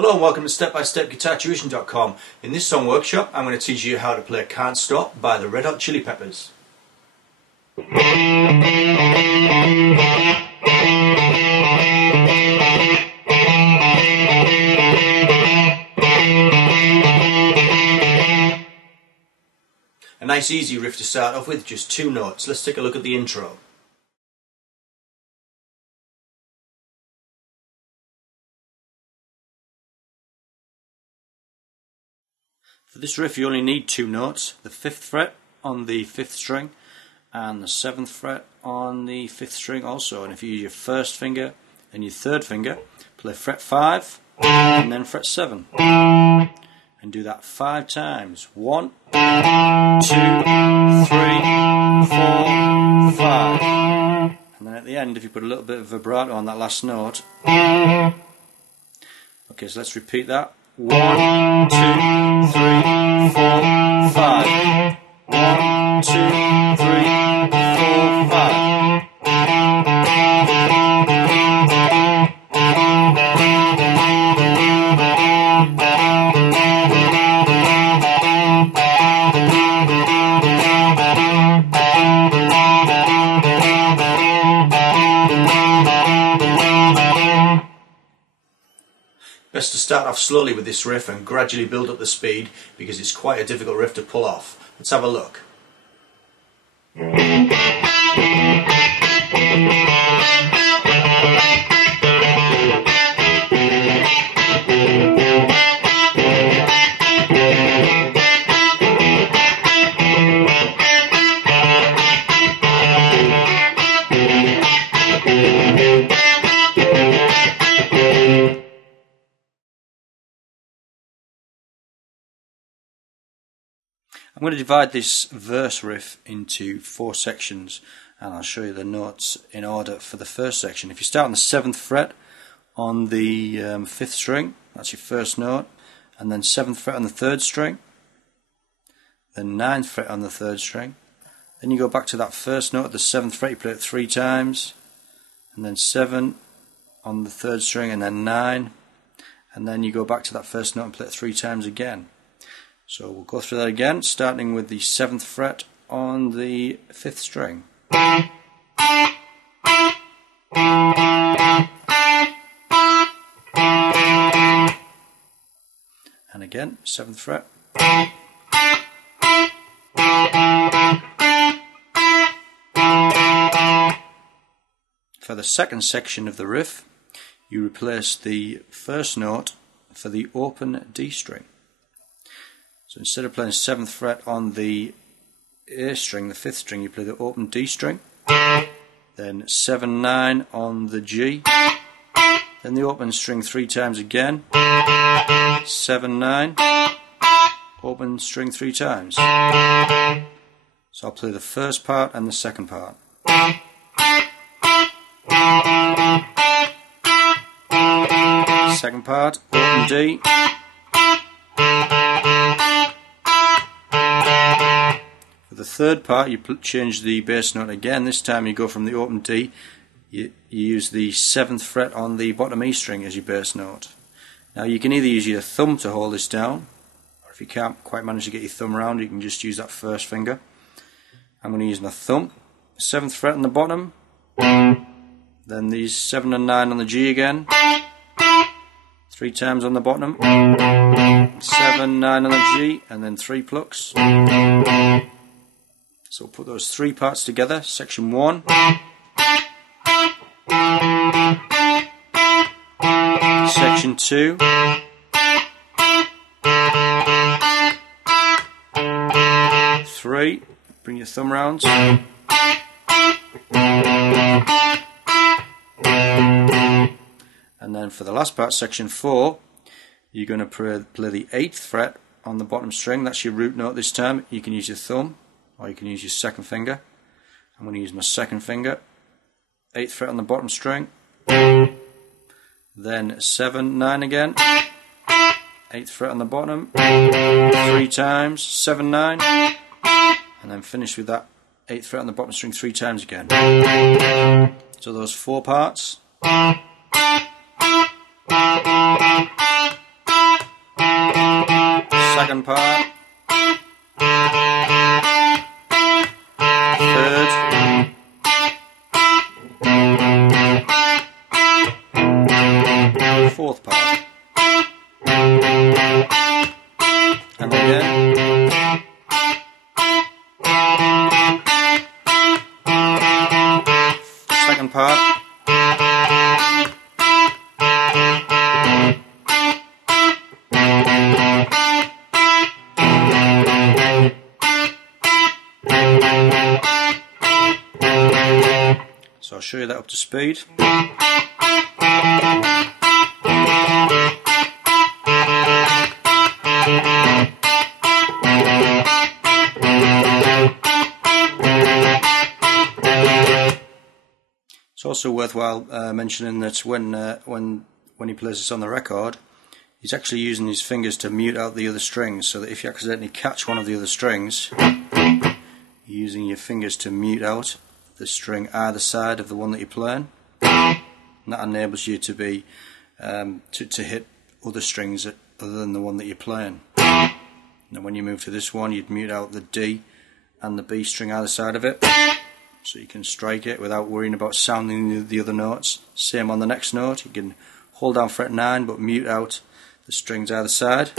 Hello and welcome to StepByStepGuitarTuition.com. In this song workshop I'm going to teach you how to play Can't Stop by the Red Hot Chili Peppers. A nice easy riff to start off with, just two notes. Let's take a look at the intro. For this riff you only need two notes, the 5th fret on the 5th string and the 7th fret on the 5th string also. And if you use your 1st finger and your 3rd finger, play fret 5 and then fret 7. And do that 5 times. 1, 2, 3, 4, 5. And then at the end, if you put a little bit of vibrato on that last note. Okay, so let's repeat that. 1, 2, 3, 4, 5. 1, 2, 3, 4, 5. Best to start off slowly with this riff and gradually build up the speed because it's quite a difficult riff to pull off. Let's have a look. I'm going to divide this verse riff into 4 sections and I'll show you the notes in order for the first section. If you start on the 7th fret on the 5th string, that's your first note, and then 7th fret on the 3rd string, then 9th fret on the 3rd string, then you go back to that first note, the 7th fret, you play it 3 times, and then 7 on the 3rd string, and then 9, and then you go back to that first note and play it 3 times again. So we'll go through that again, starting with the 7th fret on the 5th string. And again, 7th fret. For the second section of the riff, you replace the first note for the open D string. So instead of playing 7th fret on the A string, the 5th string, you play the open D string, then 7, 9 on the G, then the open string 3 times again, 7, 9, open string 3 times. So I'll play the first part and the second part. Second part, open D. The third part you change the bass note again. This time you go from the open D, you use the 7th fret on the bottom E string as your bass note. Now you can either use your thumb to hold this down, or if you can't quite manage to get your thumb around, you can just use that first finger. I'm going to use my thumb, 7th fret on the bottom, then these 7 and 9 on the G again, 3 times on the bottom, 7, 9 on the G, and then 3 plucks. So we'll put those 3 parts together. Section 1. Section 2. Three. Bring your thumb round. And then for the last part, section 4, you're going to play the 8th fret on the bottom string. That's your root note this time. You can use your thumb, or you can use your second finger. I'm going to use my second finger, 8th fret on the bottom string, then 7, 9 again, 8th fret on the bottom, 3 times, 7, 9, and then finish with that 8th fret on the bottom string 3 times again. So those 4 parts. second part, third, fourth part, and again, second part, so I'll show you that up to speed. It's also worthwhile mentioning that when he plays this on the record, he's actually using his fingers to mute out the other strings, so that if you accidentally catch one of the other strings, you're using your fingers to mute out the string either side of the one that you're playing, and that enables you to be to hit other strings other than the one that you're playing. Now when you move to this one, you'd mute out the D and the B string either side of it, so you can strike it without worrying about sounding the other notes. Same on the next note, you can hold down fret 9 but mute out the strings either side.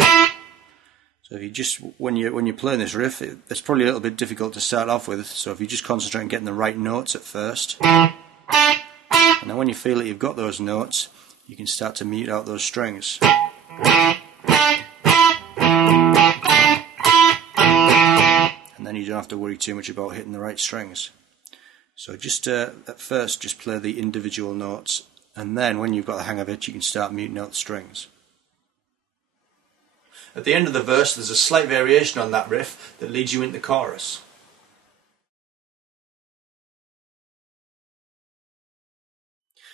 So if you just, when you're playing this riff, it's probably a little bit difficult to start off with, so if you just concentrate on getting the right notes at first, and then when you feel that you've got those notes, you can start to mute out those strings. And then you don't have to worry too much about hitting the right strings. So just at first just play the individual notes, and then when you've got the hang of it, you can start muting out the strings. At the end of the verse there's a slight variation on that riff that leads you into the chorus.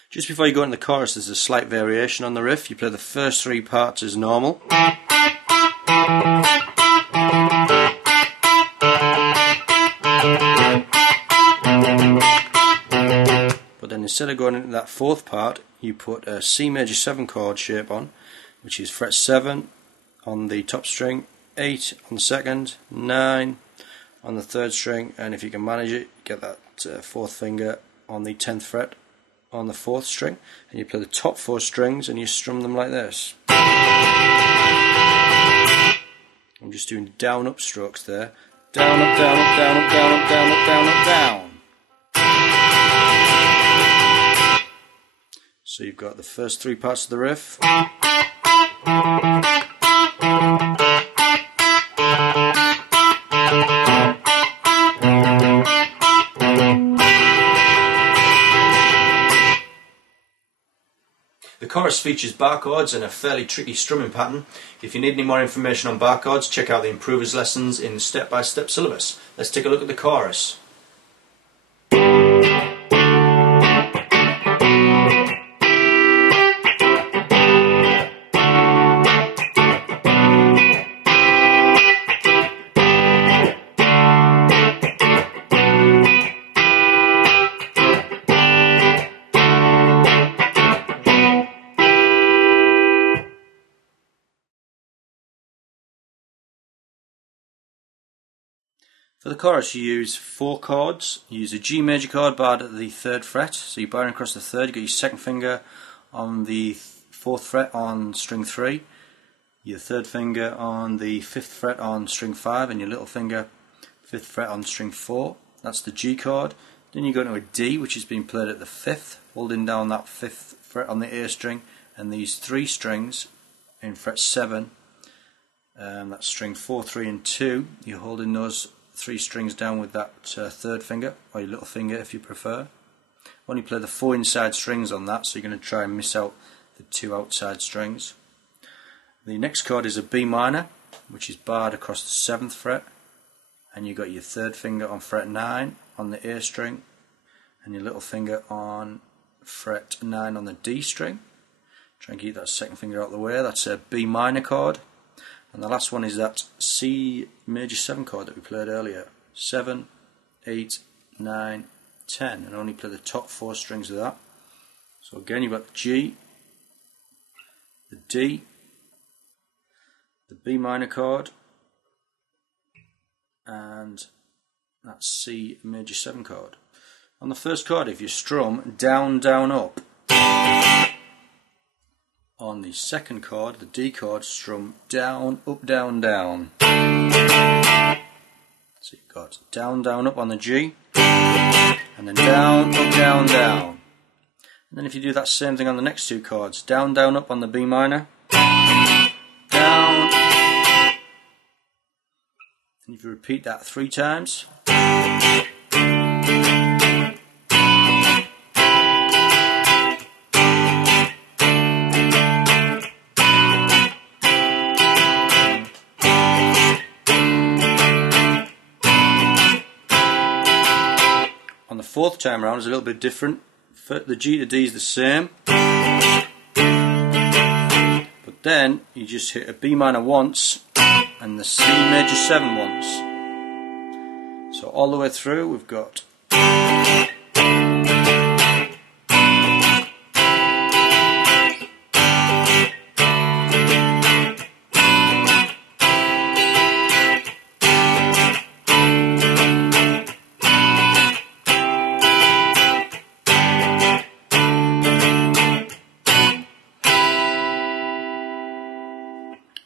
Just before you go into the chorus there's a slight variation on the riff. You play the first three parts as normal, but then instead of going into that fourth part, you put a C major 7 chord shape on, which is fret 7 on the top string, 8 on the second, 9 on the third string, and if you can manage it, get that fourth finger on the 10th fret on the fourth string, and you play the top 4 strings and you strum them like this. I'm just doing down up strokes there. Down up, down up, down up, down up, down up, down up, down. So you've got the first 3 parts of the riff. The chorus features bar chords and a fairly tricky strumming pattern. If you need any more information on bar chords, check out the Improvers lessons in the step-by-step syllabus. Let's take a look at the chorus. For the chorus you use 4 chords. You use a G major chord barred at the 3rd fret, so you're barring across the 3rd, you got your second finger on the 4th fret on string 3, your 3rd finger on the 5th fret on string 5, and your little finger 5th fret on string 4. That's the G chord. Then you go into a D, which is being played at the 5th, holding down that 5th fret on the A string, and these 3 strings in fret 7, that's string 4, 3 and 2, you're holding those 3 strings down with that 3rd finger, or your little finger if you prefer. Only play the 4 inside strings on that, so you're going to try and miss out the 2 outside strings. The next chord is a B minor, which is barred across the 7th fret, and you've got your 3rd finger on fret 9 on the A string, and your little finger on fret 9 on the D string. Try and keep that second finger out of the way. That's a B minor chord. And the last one is that C major 7 chord that we played earlier. 7, 8, 9, 10, and only play the top 4 strings of that. So again you've got the G, the D, the B minor chord, and that's C major 7 chord. On the first chord, if you strum down, down, up. On the second chord, the D chord, strum down, up, down, down. So you've got down, down, up on the G, and then down, up, down, down. And then if you do that same thing on the next two chords, down, down, up on the B minor, down, and if you repeat that 3 times, on the fourth time round is a little bit different. The G to D is the same, but then you just hit a B minor once and the C major 7 once. So all the way through we've got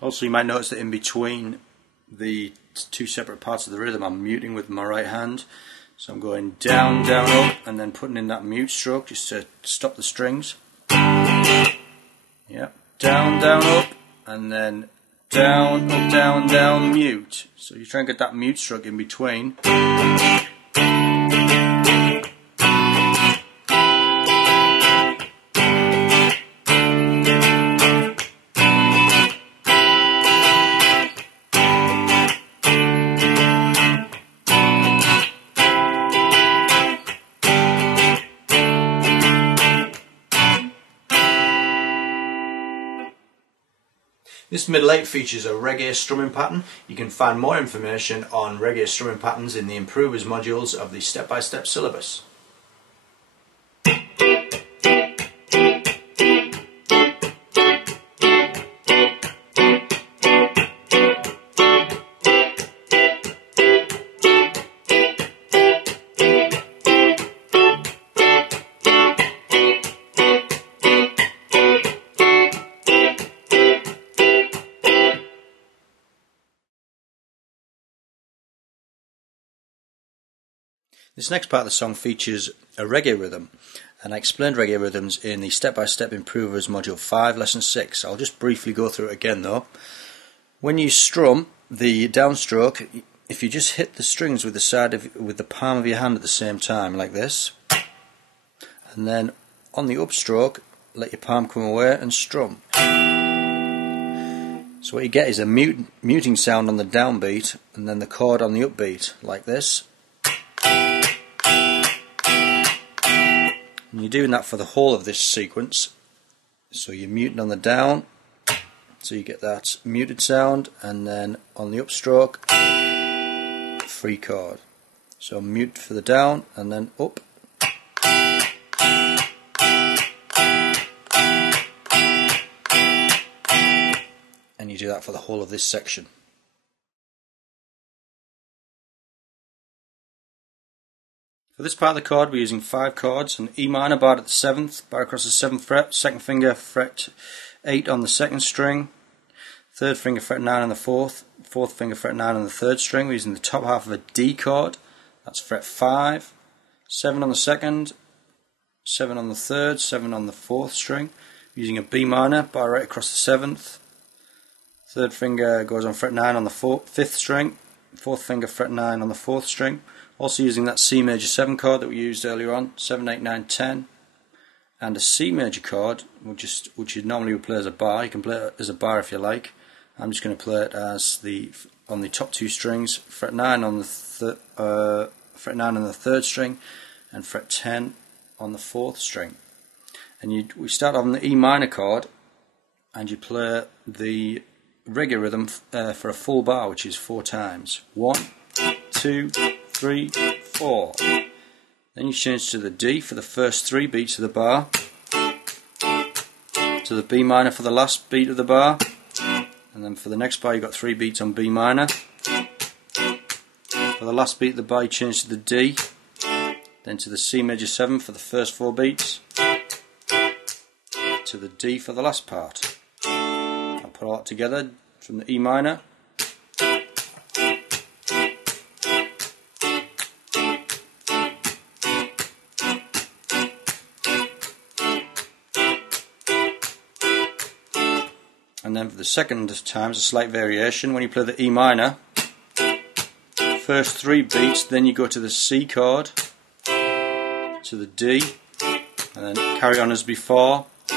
also, you might notice that in between the two separate parts of the rhythm I'm muting with my right hand. So I'm going down, down, up, and then putting in that mute stroke just to stop the strings. Yep, down, down, up, and then down, up, down, down, mute. So you try and get that mute stroke in between. This middle 8 features a reggae strumming pattern. You can find more information on reggae strumming patterns in the improvers modules of the step-by-step syllabus. This next part of the song features a reggae rhythm, and I explained reggae rhythms in the step-by-step improvers module 5 lesson 6. I'll just briefly go through it again though. When you strum the downstroke, if you just hit the strings with the palm of your hand at the same time like this, and then on the upstroke let your palm come away and strum. So what you get is a muting sound on the downbeat and then the chord on the upbeat like this. And you're doing that for the whole of this sequence. So you're muting on the down, so you get that muted sound, and then on the upstroke, free chord. So mute for the down and then up. And you do that for the whole of this section. For this part of the chord we're using 5 chords: an E minor barred at the 7th, bar across the 7th fret, second finger fret 8 on the 2nd string, third finger fret 9 on the 4th, fourth finger fret 9 on the 3rd string. We're using the top half of a D chord, that's fret 5, 7 on the 2nd, 7 on the 3rd, 7 on the 4th string. We're using a B minor, bar right across the 7th, third finger goes on fret 9 on the 5th string, fourth finger fret 9 on the 4th string. Also using that C major 7 chord that we used earlier on, 7, 8, 9, 10, and a C major chord, which you normally would play as a bar. You can play it as a bar if you like. I'm just going to play it as on the top 2 strings, fret 9 on the 3rd string, and fret 10 on the 4th string. And we start on the E minor chord, and you play the reggae rhythm for a full bar, which is 4 times. 1, 2, 3, 4. Then you change to the D for the first 3 beats of the bar, to the B minor for the last beat of the bar, and then for the next bar you've got 3 beats on B minor, For the last beat of the bar, you change to the D, then to the C major 7 for the first 4 beats, to the D for the last part. I'll put all that together from the E minor. And then for the second time, it's a slight variation. When you play the E minor, first 3 beats, then you go to the C chord, to the D, and then carry on as before, to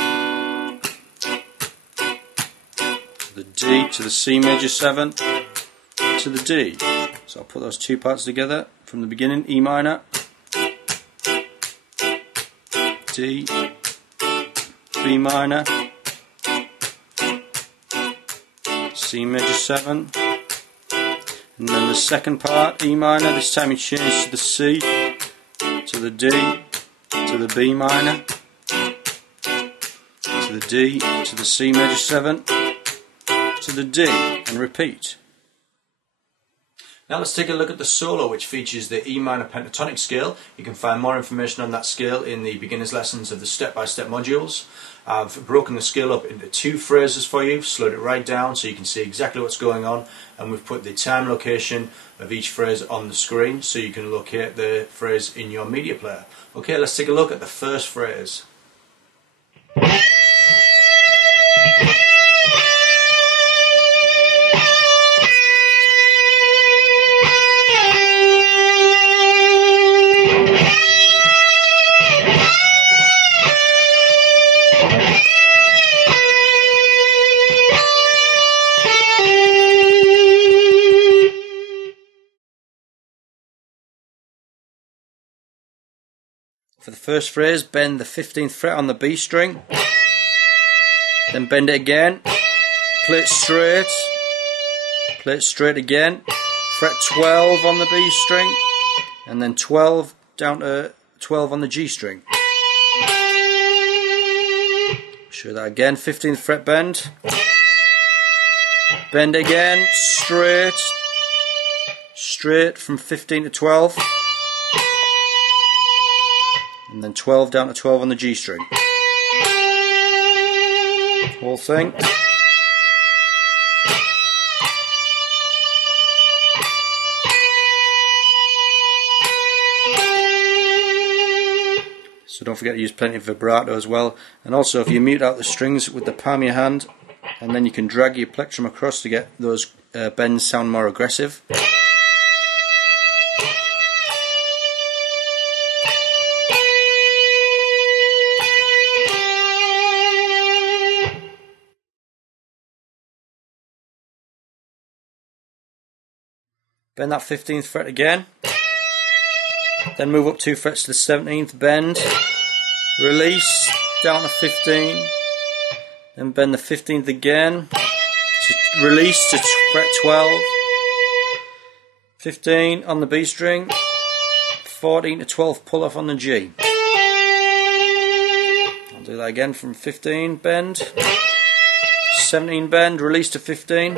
the D, to the C major 7, to the D. So I'll put those 2 parts together from the beginning: E minor, D, B minor, C major 7, and then the second part, E minor. This time you change to the C, to the D, to the B minor, to the D, to the C major 7, to the D, and repeat. Now let's take a look at the solo, which features the E minor pentatonic scale. You can find more information on that scale in the beginner's lessons of the step-by-step modules. I've broken the scale up into 2 phrases for you, slowed it right down so you can see exactly what's going on, and we've put the time location of each phrase on the screen so you can locate the phrase in your media player. Okay, let's take a look at the first phrase. For the first phrase, bend the 15th fret on the B string, then bend it again, play it straight again, fret 12 on the B string, and then 12 down to 12 on the G string. Show that again, 15th fret bend, bend again, straight from 15 to 12, and then 12 down to 12 on the G string. Whole thing. So don't forget to use plenty of vibrato as well. And also, if you mute out the strings with the palm of your hand, and then you can drag your plectrum across to get those bends sound more aggressive. Bend that 15th fret again, then move up 2 frets to the 17th, bend, release, down to 15, then bend the 15th again, release to fret 12, 15 on the B string, 14 to 12 pull off on the G. I'll do that again from 15, bend, 17 bend, release to 15,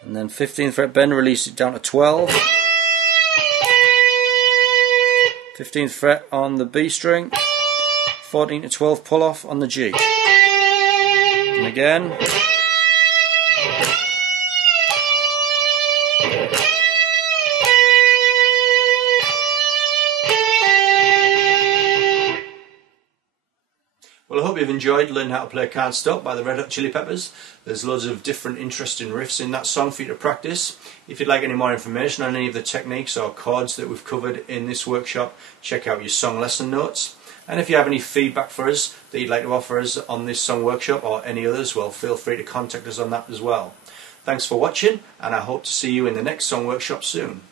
and then 15th fret bend, release it down to 12, 15th fret on the B string, 14 to 12 pull off on the G, and again, well, I hope you've enjoyed learning how to play Can't Stop by the Red Hot Chili Peppers. There's loads of different interesting riffs in that song for you to practice. If you'd like any more information on any of the techniques or chords that we've covered in this workshop, check out your song lesson notes. And if you have any feedback for us that you'd like to offer us on this song workshop or any others, well, feel free to contact us on that as well. Thanks for watching, and I hope to see you in the next song workshop soon.